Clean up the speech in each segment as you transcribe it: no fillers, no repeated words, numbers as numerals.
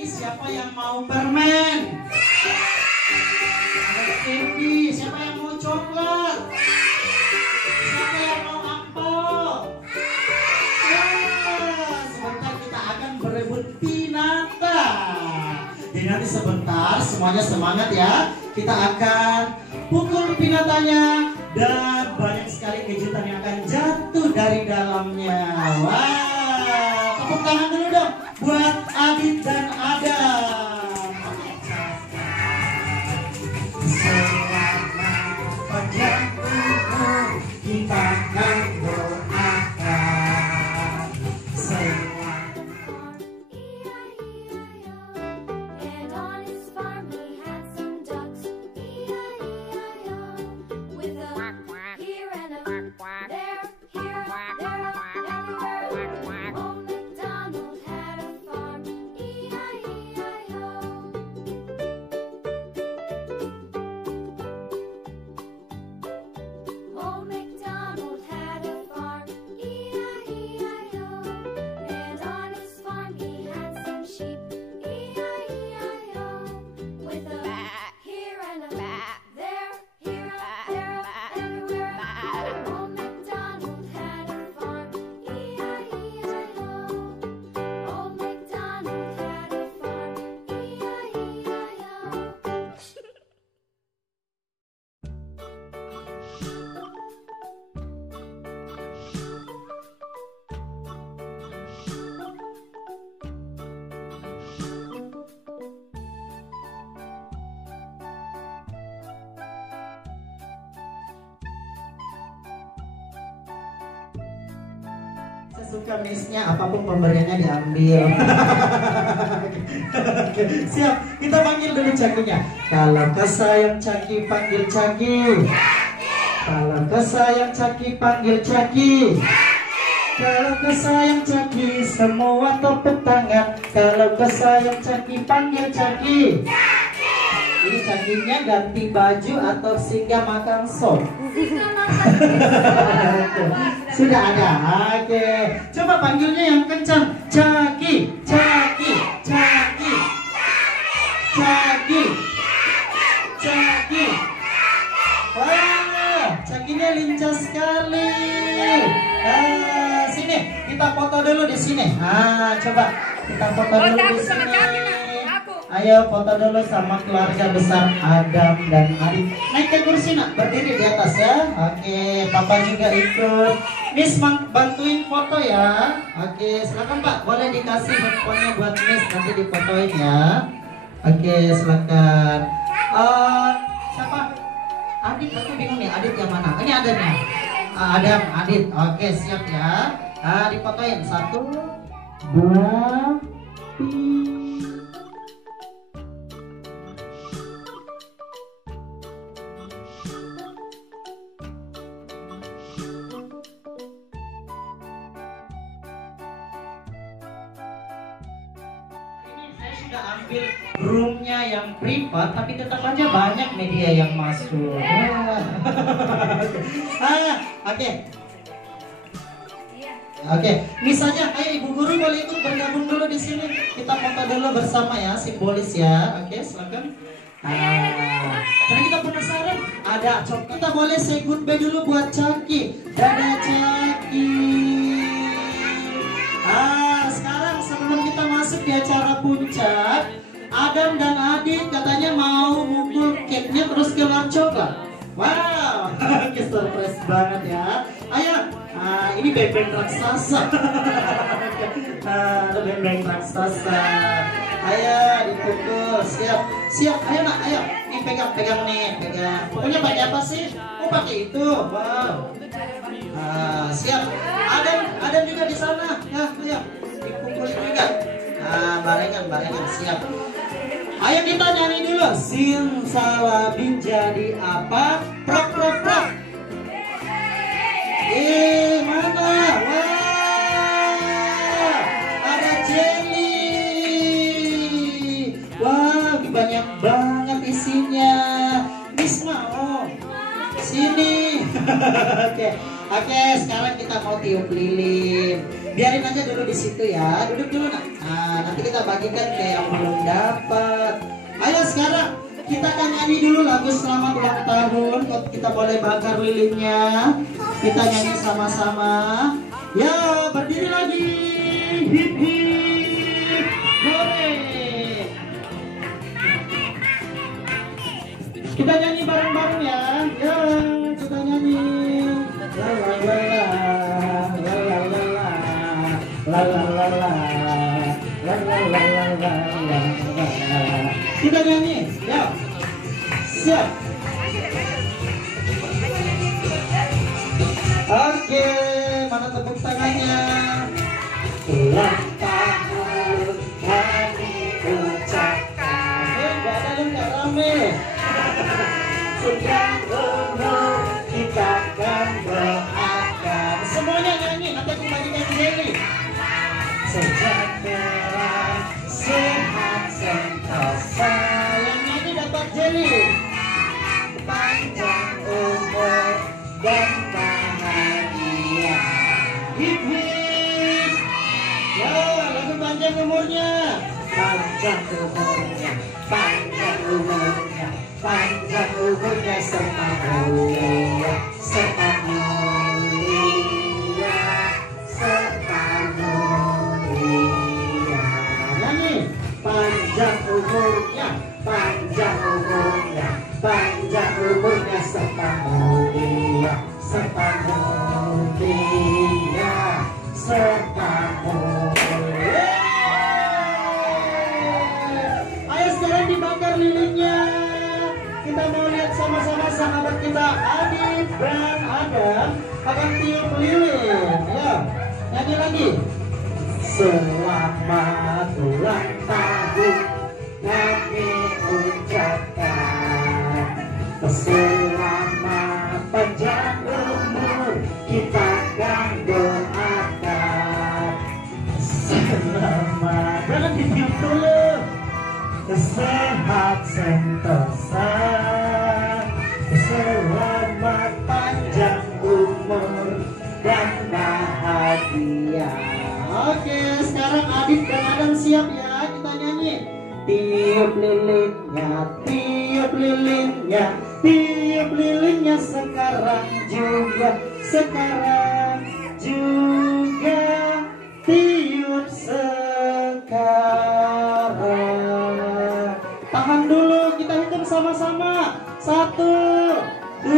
ini siapa yang mau permen? Ada candy. Siapa yang mau coklat? Siapa yang mau apel? Sebentar kita akan berebut pinata. Jadi nanti sebentar semuanya semangat ya. Kita akan pukul pinatanya dan banyak sekali kejutan yang akan jatuh dari dalamnya. Wah, tepuk tangan dulu dong buat Adit dan Adam. Selamat panjang umur kita akan doakan. And on his farm he had some ducks. E-I-E-I-O. With a here and a there, here, there, everywhere. Old MacDonald had a farm. E-I-E-I-O. Old MacDonald had a farm. E-I-E-I-O. And on his farm he had some sheep. E-I-E-I-O. With a here and a there, here, there, everywhere. Old MacDonald had a farm. E-I-E-I-O. Old MacDonald had a farm. E-I-E-I-O. Saya suka miss-nya, apapun pemberiannya diambil. Oke, siap, kita panggil dulu cakinya. Kalau kesayang caki panggil caki. Kalau kesayang caki panggil caki. Kalau kesayang caki semua tepuk tangan. Kalau kesayang caki panggil caki. Ini cakinya ganti baju atau singgah makan sop? Sudah ada. Oke. Coba panggilnya yang kencang. Caki, caki, caki, caki, caki. Wah, cakinya lincah sekali. Sini kita foto dulu di sini. Coba kita foto dulu di sini. Ayo foto dulu sama keluarga besar Adam dan Adit. Naik ke kursi nak, berdiri di atas ya. Oke, papa juga ikut. Miss bantuin foto ya. Oke, silakan Pak, boleh dikasih handphonenya buat Miss, nanti difotoin ya. Oke, silakan. Siapa? Adit, aku bingung nih, Adit yang mana? Ini ada nih. Adam, Adit. Oke, siap ya. Difotoin 1, 2, 3. Sudah ambil roomnya yang privat, tapi tetap aja banyak media yang masuk. Oke. Misalnya, ayo Ibu Guru boleh ikut bergabung dulu di sini. Kita foto dulu bersama ya, simbolis ya. Oke, silakan. Karena kita penasaran, ada cok. Kita boleh say goodbye dulu buat Caki. Dadah Caki. Sekarang sebelum kita masuk di acara puncak, Adam dan Adit katanya mau mukul cake-nya terus keluar coklat. Wow, surprise banget ya. Ayo, ini bebek raksasa. Bebek raksasa. Ayo dipukul, siap, siap. Ayo nak, ayo. Ini pegang nih, pegang. Pokoknya pakai apa sih? Oh pakai itu. Wow. Siap. Adam juga di sana. Ya, ayo. Dipukulin juga. Barengan, siap. Ayo kita nyanyi dulu. Simsalabim jadi apa? Prok. Mana? Wah, ada jelly. Wah, banyak banget isinya. Miss mau sini. Oke, sekarang kita mau tiup lilin. Biarin aja dulu di situ ya. Duduk dulu nak. Nah, nanti kita bagikan ke yang belum dapat. Ayo sekarang kita akan nyanyi dulu lagu selamat ulang tahun. Kita boleh bakar lilinnya. Kita nyanyi sama-sama. Ya, berdiri lagi. Hip hip. Hore. Kita nyanyi bareng-bareng ya. Ya, kita nyanyi. La la la la. La la la la. La la la la. La la la la la. Kita nyanyi. Ya. Siap. Oke, mana tepuk tangannya? Ulang tahun kami ucapkan. Gak ada yang gak rame. Sekian umur kita akan doakan. Semuanya nyanyi, nanti aku bagikan jelly. Sejahtera, sehat, sentosa. Yang nyanyi dapat jelly. Panjang umur dan bahagia. Hip hip. Ya, lagu panjang umurnya. Panjang umurnya, panjang umurnya, panjang umurnya serta mulia, serta mulia, serta mulia. Nyanyi. Panjang umurnya, panjang umurnya, panjang umurnya serta mulia, serta mulia, serta mulia. Ayo sekarang dibakar lilinnya. Kita mau lihat sama-sama sahabat kita Adit dan Adam akan tiup lilin. Ya, nyanyi lagi. Selamat ulang tahun kami ucapkan. Selamat panjang umur kita akan doakan. Selamat, jangan ditiup dulu. Sehat sentosa, selamat panjang umur dan bahagia. Oke, sekarang Adit dan Adam siap ya, kita nyanyi. Tiup lilinnya, tiup lilinnya, tiup lilinnya sekarang juga, sekarang juga, tiup sekarang. Tahan dulu, kita hitung sama-sama. 1, 2,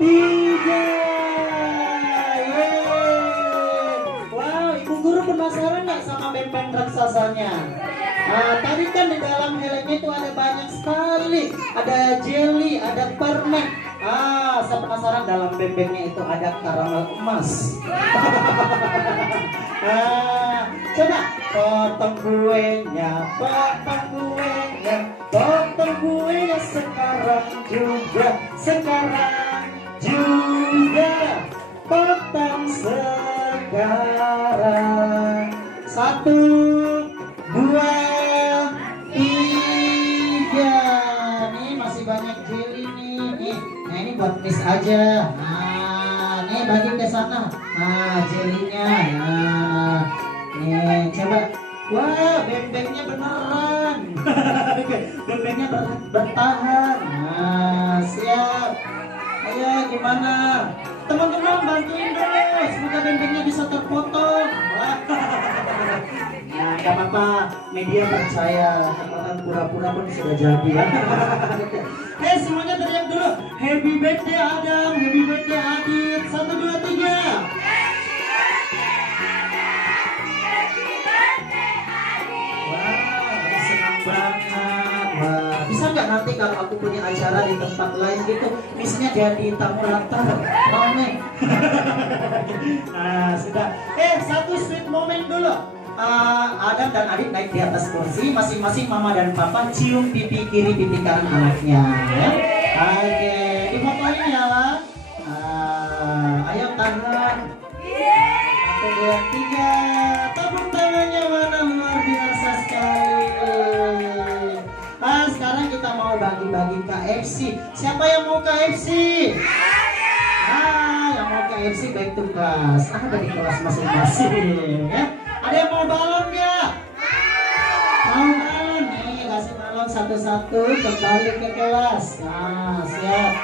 3. Wow, Ibu Guru penasaran nggak sama bempeng raksasanya? Nah, tadi kan di dalam helmnya itu ada banyak sekali. Ada jelly, ada permen. Saya penasaran dalam bempengnya itu ada karamel emas. Coba potong kuenya, potong kuenya, potong kuenya sekarang juga, sekarang juga, potong sekarang. 1, 2, 3. Nih masih banyak jelly nih. Nah ini buat Miss aja. Nah, nih bagi ke sana. Nah, jelinya. Nah, nih coba. Wah, bempengnya beneran. Bempengnya bertahan. Nah, siap. Ayo gimana? Teman-teman bantuin dong. Semoga bempengnya bisa terpotong. Nah, gak apa-apa. Media percaya. Kekuatan pura-pura pun sudah jadi ya. Semuanya teriak dulu. Happy birthday Adam, happy birthday Adit. 1, 2, 3. Wow, senang banget. Wah, bisa nggak nanti kalau aku punya acara di tempat lain gitu, misalnya jadi tamu latar, rame. Nah, sudah. Satu sweet moment dulu. Adam dan Adit naik di atas kursi, masing-masing mama dan papa cium pipi kiri, pipi kanan anaknya. Ya? Oke, difotoin ya lah. Ayo tahan. 1, 2, 3. Tepuk tangannya mana luar biasa sekali. Sekarang kita mau bagi-bagi KFC. Siapa yang mau KFC? Yang mau KFC back to class. Ada di kelas masing-masing. Ya? Ada yang mau balon nggak? satu-satu kembali ke kelas. Nah, siap.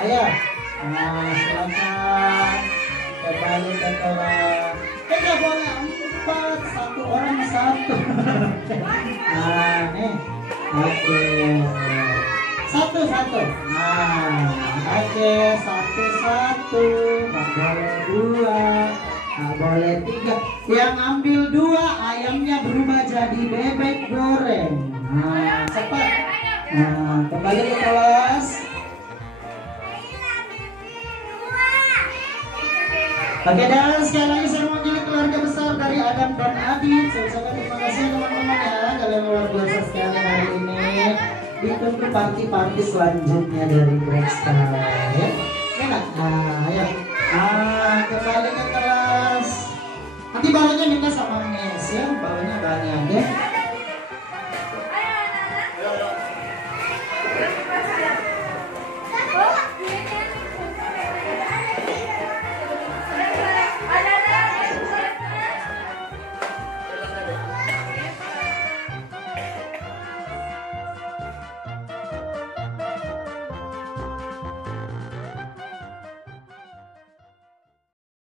Ayo. Nah, silakan kembali ke kelas. Nggak boleh 4, satu orang satu. Nah, nih. Oke. Satu-satu. Nah, oke, satu-satu. Nggak boleh 2. Nggak boleh 3. Yang ambil 2 ayamnya berubah jadi bebek goreng. Nah, cepat. Nah, kembali ke kelas. Oke, dan sekali lagi saya mewakili keluarga besar dari Adam dan Adit. Saya ucapkan terima kasih teman-teman ya. Kalian luar biasa sekali hari ini. Ditunggu party-party selanjutnya dari Breakstar ya. Enak. Nah, ayo. Kembali ke kelas. Nanti bawanya minta sama Miss ya, bawanya banyak ya.